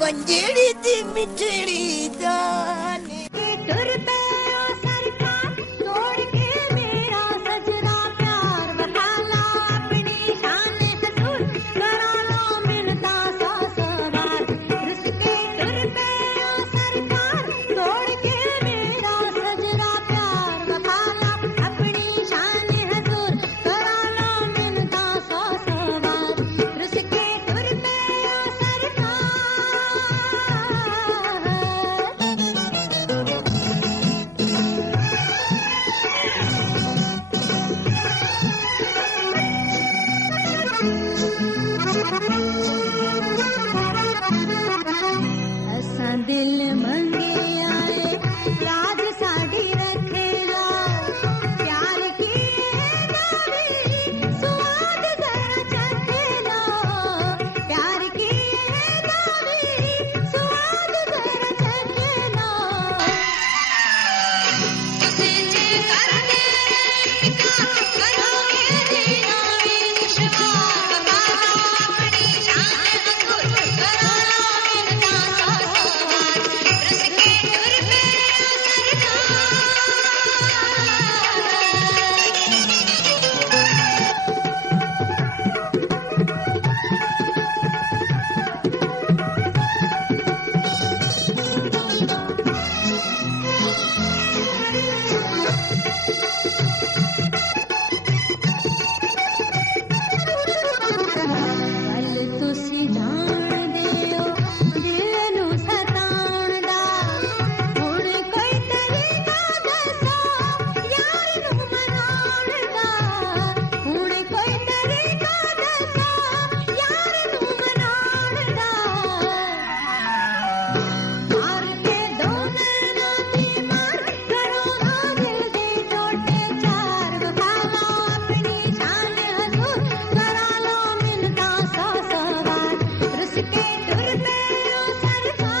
पंजेड़ी थी मिठड़ी जाने टुर पे ओ सरकार तोड़ के मेरा सजना प्यार बखाला अपनी शान हजूर करा लो मिलता सौ सवार रिश्ते टुर पे ओ सरकार तोड़ के मेरा सजना प्यार बखाला अपनी शान हजूर करा लो मिलता सौ सवार रिश्ते टुर पे ओ सरकार असां दिल मंगे आए राज साडी रखेला प्यार की नावी स्वाद जरा चखेला प्यार की नावी स्वाद जरा चखेला तुझे जे कर दे का करोगे जीना दुश्मन बाला अपनी शान हजूर करा लो मिलता सौ सवार रस के टुर पे पल तुसी जान दियो दिल नू सताउण दा हुण कोई तरीका दसो यार नू मनाउण दा हुण कोई तरीका दसो यार नू मनाउण दा मार के दो नैना दी मार करो ना दिल दे टोटे चार बखाला अपनी शान हजूर करा लो मिलता सौ सवार रिश्ते टुर पे ओ सरकार